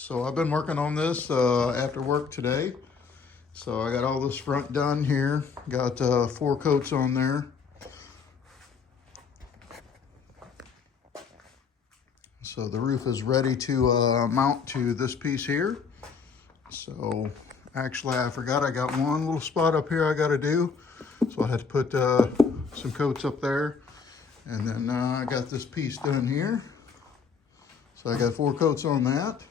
So I've been working on this after work today. So I got all this front done here. Got 4 coats on there. So the roof is ready to mount to this piece here. So actually I forgot I got one little spot up here I got to do. So I had to put some coats up there. And then I got this piece done here. So I got 4 coats on that.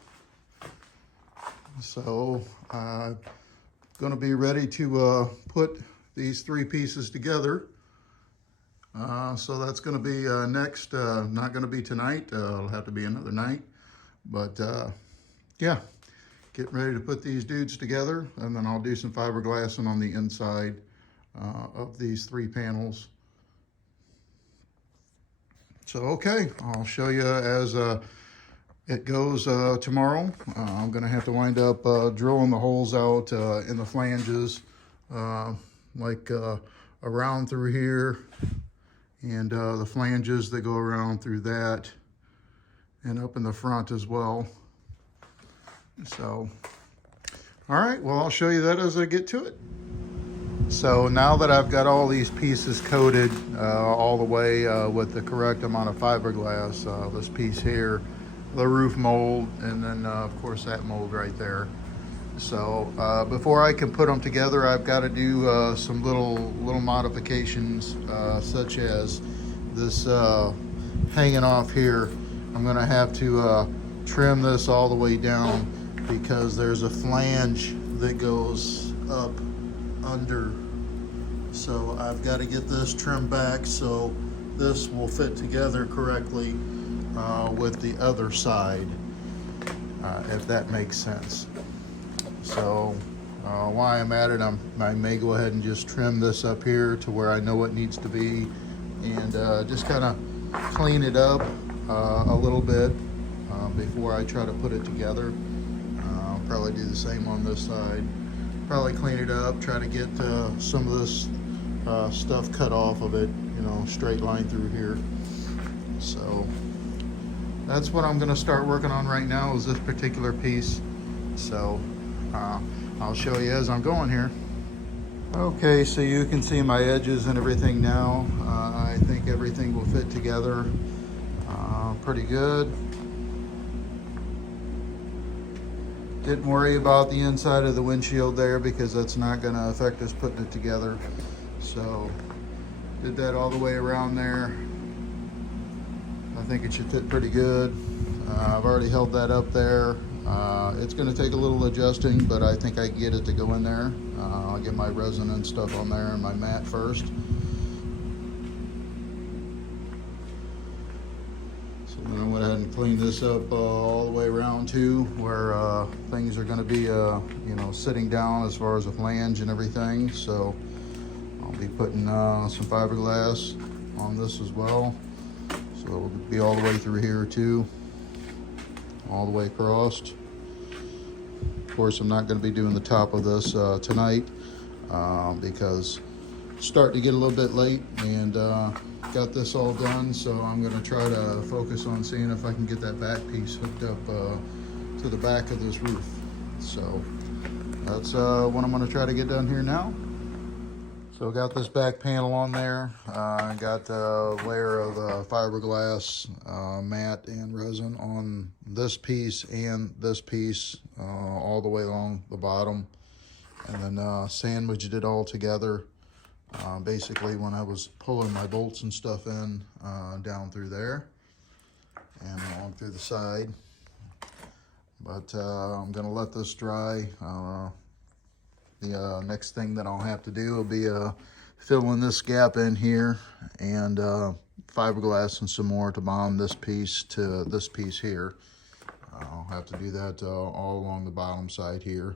So I'm going to be ready to put these 3 pieces together. So that's going to be next, not going to be tonight, it'll have to be another night. But yeah, getting ready to put these dudes together, and then I'll do some fiberglassing on the inside of these 3 panels. So okay, I'll show you as it goes tomorrow. I'm gonna have to wind up drilling the holes out in the flanges, like around through here, and the flanges that go around through that, and up in the front as well. So, all right, well, I'll show you that as I get to it. So now that I've got all these pieces coated all the way with the correct amount of fiberglass, this piece here, the roof mold, and then of course that mold right there. So before I can put them together, I've got to do some little modifications, such as this hanging off here. I'm going to have to trim this all the way down because there's a flange that goes up under. So I've got to get this trimmed back so this will fit together correctly with the other side, if that makes sense. So while I'm at it, I may go ahead and just trim this up here to where I know it needs to be, and just kind of clean it up a little bit before I try to put it together. I'll probably do the same on this side. Probably clean it up, try to get some of this stuff cut off of it, you know, straight line through here. So that's what I'm going to start working on right now, is this particular piece. So I'll show you as I'm going here. Okay, so you can see my edges and everything now. I think everything will fit together pretty good. Didn't worry about the inside of the windshield there because that's not going to affect us putting it together. So did that all the way around there. I think it should fit pretty good. I've already held that up there. It's going to take a little adjusting, but I think I can get it to go in there. I'll get my resin and stuff on there and my mat first. So then I went ahead and cleaned this up all the way around too, where things are going to be, you know, sitting down as far as a flange and everything. So I'll be putting some fiberglass on this as well. So it'll be all the way through here too, all the way across. Of course, I'm not going to be doing the top of this tonight because it's starting to get a little bit late, and got this all done. So I'm going to try to focus on seeing if I can get that back piece hooked up to the back of this roof. So that's what I'm going to try to get done here now. So got this back panel on there. I got a layer of fiberglass mat and resin on this piece and this piece all the way along the bottom, and then sandwiched it all together basically when I was pulling my bolts and stuff in down through there and along through the side. But I'm gonna let this dry. The next thing that I'll have to do will be filling this gap in here and fiberglass and some more to bond this piece to this piece here. I'll have to do that all along the bottom side here.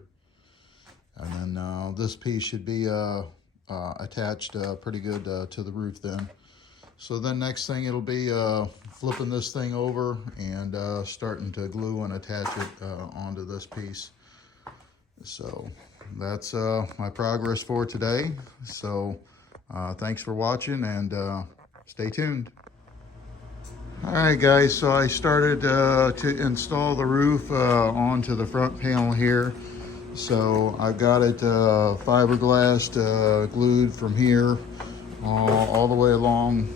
And then this piece should be attached pretty good to the roof then. So then next thing it'll be flipping this thing over and starting to glue and attach it onto this piece. So that's my progress for today. So thanks for watching, and stay tuned. All right, guys, so I started to install the roof onto the front panel here. So I've got it fiberglassed, glued from here all the way along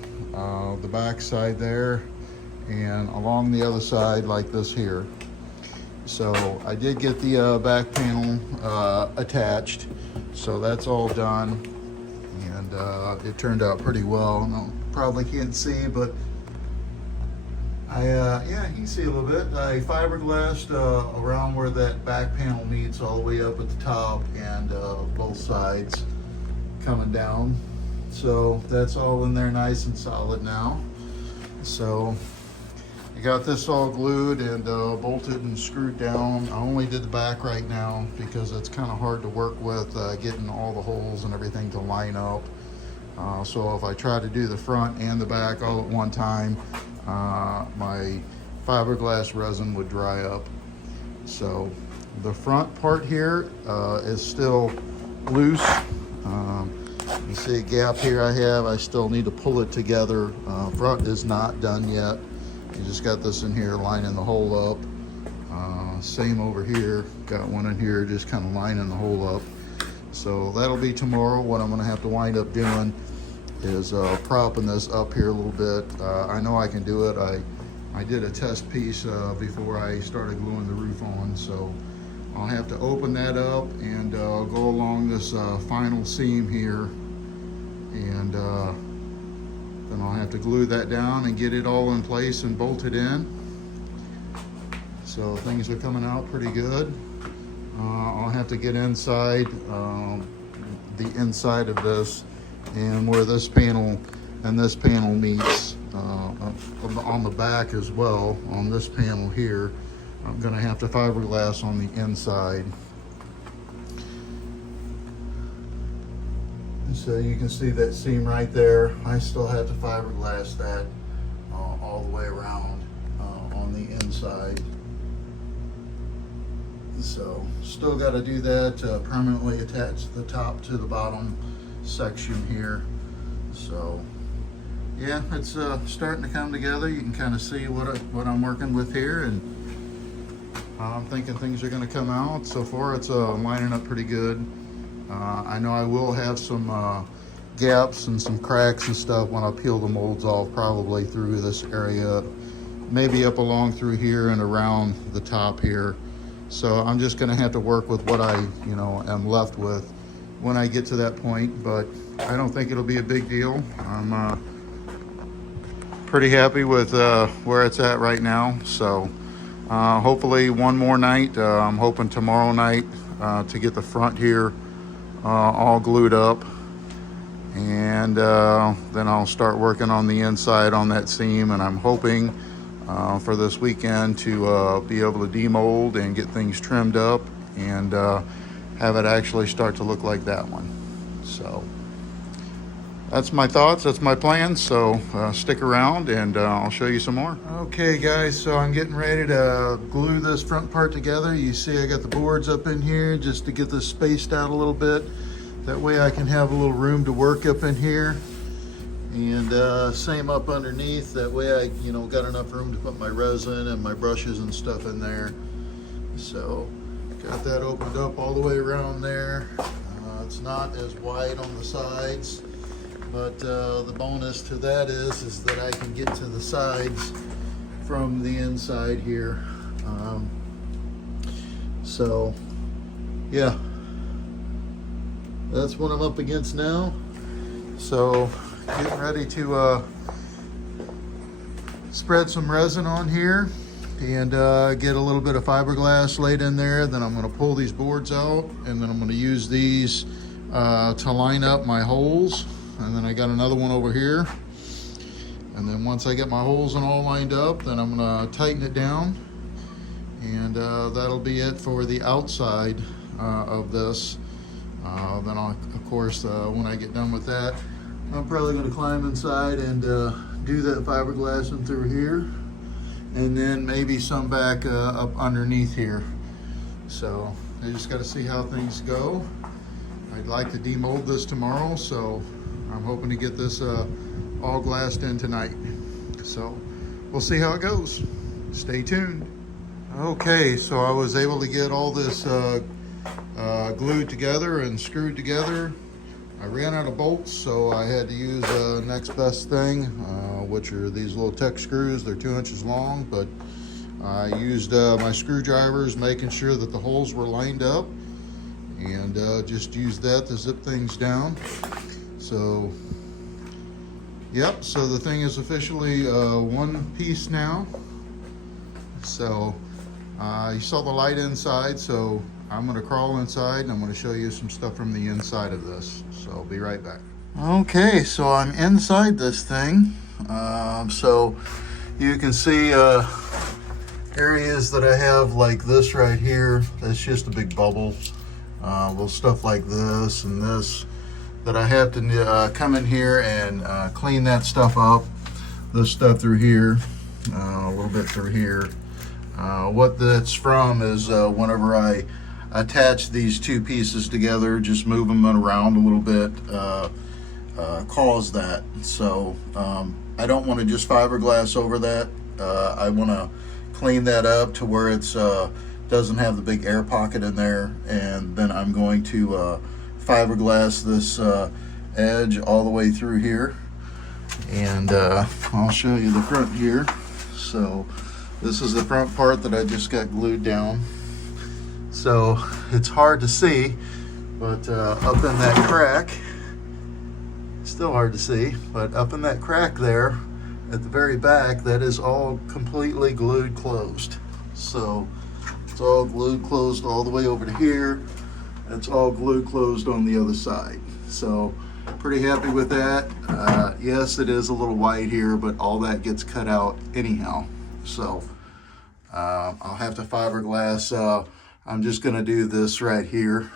the back side there and along the other side like this here. So I did get the back panel attached, so that's all done, and it turned out pretty well. No, probably can't see, but yeah, you can see a little bit. I fiberglassed around where that back panel meets, all the way up at the top and both sides coming down. So that's all in there nice and solid now. So I got this all glued and bolted and screwed down. I only did the back right now because it's kind of hard to work with getting all the holes and everything to line up. So if I try to do the front and the back all at one time, my fiberglass resin would dry up. So the front part here is still loose. You see a gap here I still need to pull it together. Front is not done yet. You just got this in here lining the hole up. Same over here, got one in here just kind of lining the hole up. So that'll be tomorrow. What I'm gonna have to wind up doing is propping this up here a little bit. I know I can do it. I did a test piece before I started gluing the roof on, so I'll have to open that up and go along this final seam here, and then I'll have to glue that down and get it all in place and bolted in. So things are coming out pretty good. I'll have to get inside the inside of this, and where this panel and this panel meets on the back as well, on this panel here, I'm going to have to fiberglass on the inside. So you can see that seam right there. I still have to fiberglass that all the way around on the inside. So still got to do that, permanently attach the top to the bottom section here. So yeah, it's starting to come together. You can kind of see what I'm working with here, and I'm thinking things are going to come out. So far it's lining up pretty good. I know I will have some gaps and some cracks and stuff when I peel the molds off, probably through this area, maybe up along through here and around the top here. So I'm just going to have to work with what I am left with when I get to that point, but I don't think it'll be a big deal. I'm pretty happy with where it's at right now. So hopefully one more night. I'm hoping tomorrow night to get the front here all glued up, and then I'll start working on the inside on that seam, and I'm hoping for this weekend to be able to demold and get things trimmed up and have it actually start to look like that one. So that's my thoughts, that's my plans. So stick around and I'll show you some more. Okay guys, so I'm getting ready to glue this front part together. You see I got the boards up in here just to get this spaced out a little bit. That way I can have a little room to work up in here. And same up underneath. That way I got enough room to put my resin and my brushes and stuff in there. So got that opened up all the way around there. It's not as wide on the sides, but the bonus to that is that I can get to the sides from the inside here. So yeah, that's what I'm up against now. So getting ready to spread some resin on here and get a little bit of fiberglass laid in there. Then I'm going to pull these boards out, and then I'm going to use these to line up my holes. And then I got another one over here. And then once I get my holes all lined up, then I'm going to tighten it down, and that'll be it for the outside of this. Then I'll, of course, when I get done with that, I'm probably going to climb inside and do that fiberglassing through here, and then maybe some back up underneath here. So I just got to see how things go. I'd like to demold this tomorrow, so I'm hoping to get this all glassed in tonight. So we'll see how it goes. Stay tuned. Okay, so I was able to get all this glued together and screwed together. I ran out of bolts, so I had to use next best thing, which are these little tech screws. They're 2 inches long, but I used my screwdrivers, making sure that the holes were lined up, and just used that to zip things down. So, yep, so the thing is officially one piece now. So, you saw the light inside, so I'm gonna crawl inside and I'm gonna show you some stuff from the inside of this. So I'll be right back. Okay, so I'm inside this thing. So you can see areas that I have like this right here. That's just a big bubble. Little stuff like this and this that I have to come in here and clean that stuff up. This stuff through here, a little bit through here. What that's from is whenever I attach these two pieces together, just move them around a little bit, cause that. So I don't want to just fiberglass over that. I want to clean that up to where it's doesn't have the big air pocket in there, and then I'm going to fiberglass this edge all the way through here, and I'll show you the front here. So this is the front part that I just got glued down. So it's hard to see, but up in that crack, still hard to see, but up in that crack there at the very back, that is all completely glued closed. So it's all glued closed all the way over to here. It's all glued closed on the other side. So pretty happy with that. Yes, it is a little white here, but all that gets cut out anyhow. So I'll have to fiberglass. I'm just going to do this right here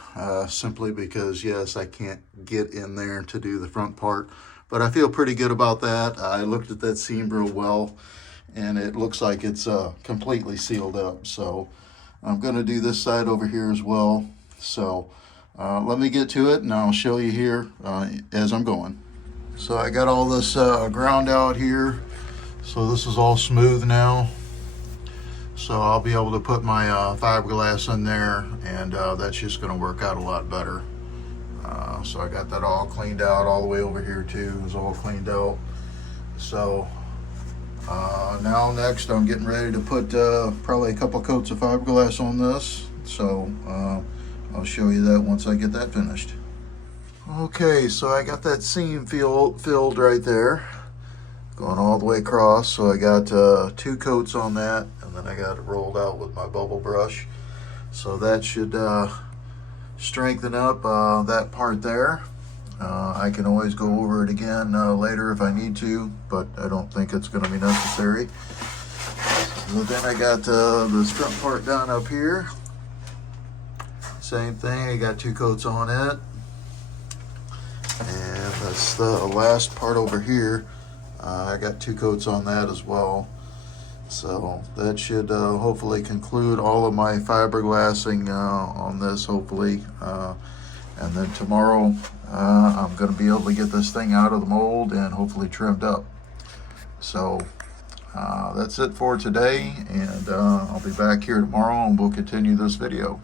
simply because, yes, I can't get in there to do the front part. But I feel pretty good about that. I looked at that seam real well, and it looks like it's completely sealed up. So I'm going to do this side over here as well. So let me get to it, and I'll show you here as I'm going. So I got all this ground out here. So this is all smooth now. So I'll be able to put my fiberglass in there, and that's just going to work out a lot better. So I got that all cleaned out. All the way over here too is all cleaned out. So now next I'm getting ready to put probably a couple coats of fiberglass on this. So I'll show you that once I get that finished. Okay, so I got that seam filled right there, going all the way across. So I got 2 coats on that, and then I got it rolled out with my bubble brush. So that should strengthen up that part there. I can always go over it again later if I need to, but I don't think it's going to be necessary. So then I got this front part done up here. Same thing, I got 2 coats on it. And that's the last part over here. I got 2 coats on that as well. So that should hopefully conclude all of my fiberglassing on this, hopefully. And then tomorrow I'm going to be able to get this thing out of the mold and hopefully trimmed up. So that's it for today, and I'll be back here tomorrow and we'll continue this video.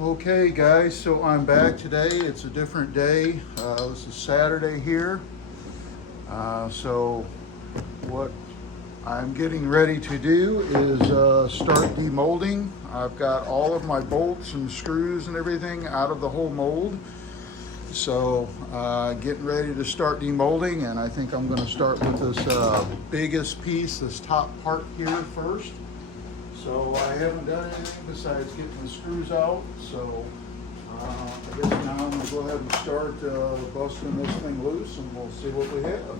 Okay guys, so I'm back today. It's a different day. This is Saturday here. So what I'm getting ready to do is start demolding. I've got all of my bolts and screws and everything out of the whole mold. So getting ready to start demolding, and I think I'm going to start with this biggest piece, this top part here first. So I haven't done anything besides getting the screws out. So I guess now I'm going to go ahead and start busting this thing loose, and we'll see what we have.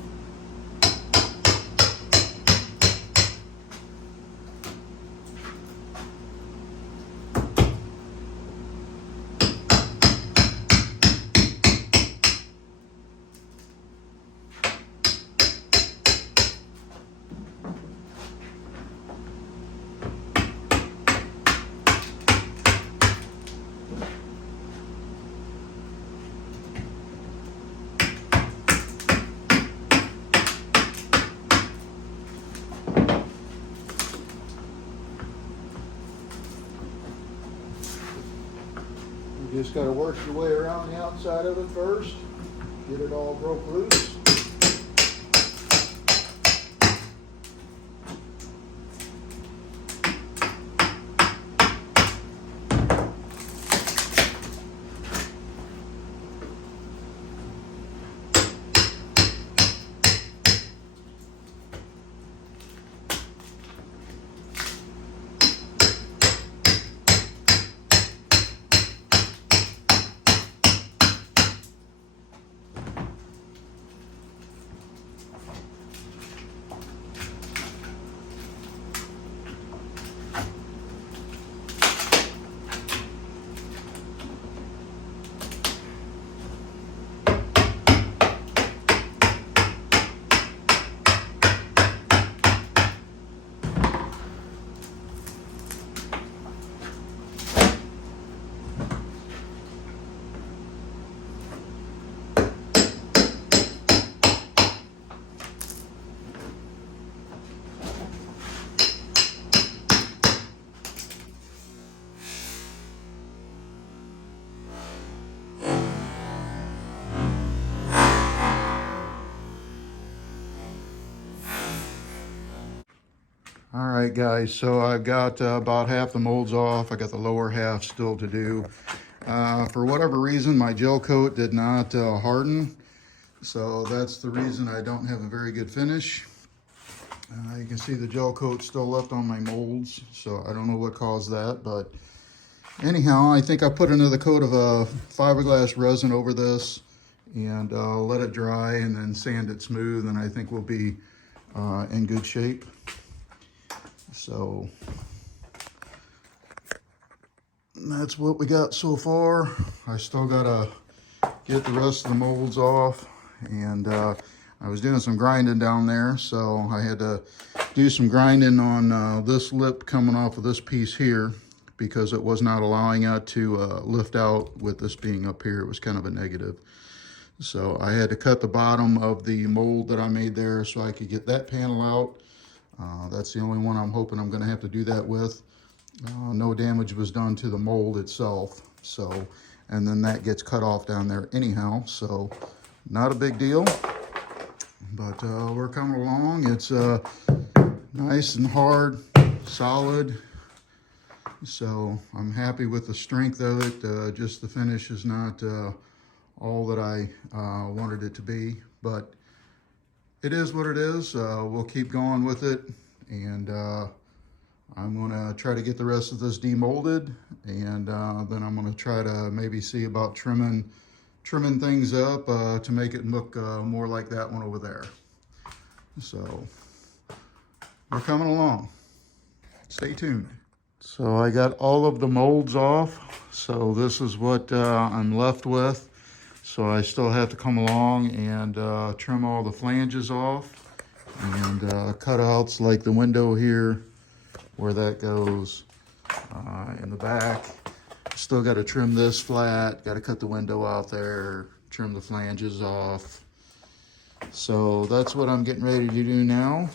just got to work your way around the outside of it first, get it all broke loose. All right, guys, so I've got about half the molds off. I got the lower half still to do. For whatever reason, my gel coat did not harden. So that's the reason I don't have a very good finish. You can see the gel coat still left on my molds. So I don't know what caused that, but anyhow, I think I put another coat of fiberglass resin over this and let it dry and then sand it smooth, and I think we'll be in good shape. So that's what we got so far. I still gotta get the rest of the molds off, and I was doing some grinding down there, so I had to do some grinding on this lip coming off of this piece here because it was not allowing it to lift out with this being up here. It was kind of a negative. So I had to cut the bottom of the mold that I made there so I could get that panel out. That's the only one I'm hoping I'm going to have to do that with. No damage was done to the mold itself. So, and then that gets cut off down there anyhow. So not a big deal, but we're coming along. It's nice and hard, solid. So I'm happy with the strength of it. Just the finish is not all that I wanted it to be, but it is what it is. We'll keep going with it, and I'm gonna try to get the rest of this demolded, and then I'm gonna try to maybe see about trimming things up to make it look more like that one over there. So we're coming along. Stay tuned. So I got all of the molds off, so this is what I'm left with. So I still have to come along and trim all the flanges off and cutouts like the window here where that goes in the back. Still got to trim this flat, got to cut the window out there, trim the flanges off. So that's what I'm getting ready to do now.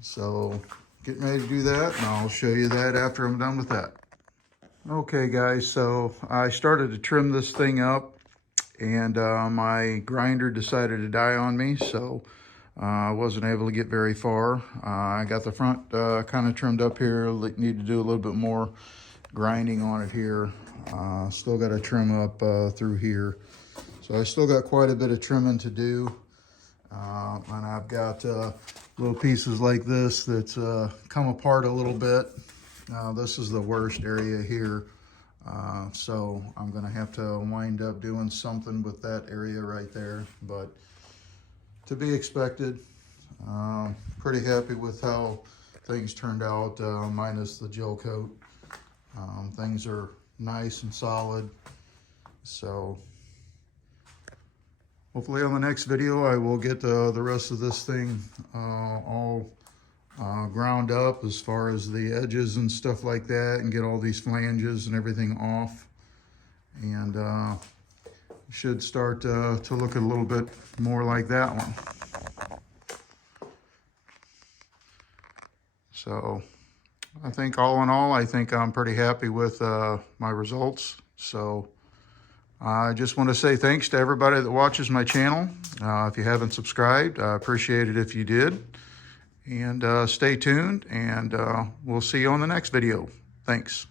So getting ready to do that, and I'll show you that after I'm done with that. Okay guys, so I started to trim this thing up, and my grinder decided to die on me, so I wasn't able to get very far. I got the front kind of trimmed up here. Need to do a little bit more grinding on it here. Still got to trim up through here. So I still got quite a bit of trimming to do. And I've got little pieces like this that's come apart a little bit. This is the worst area here. So I'm gonna have to wind up doing something with that area right there, but to be expected. Pretty happy with how things turned out, minus the gel coat. Things are nice and solid. So hopefully on the next video I will get the rest of this thing all ground up as far as the edges and stuff like that, and get all these flanges and everything off, and should start to look a little bit more like that one. So I think all in all, I think I'm pretty happy with my results. So I just want to say thanks to everybody that watches my channel. If you haven't subscribed, I appreciate it if you did. And stay tuned, and we'll see you on the next video. Thanks.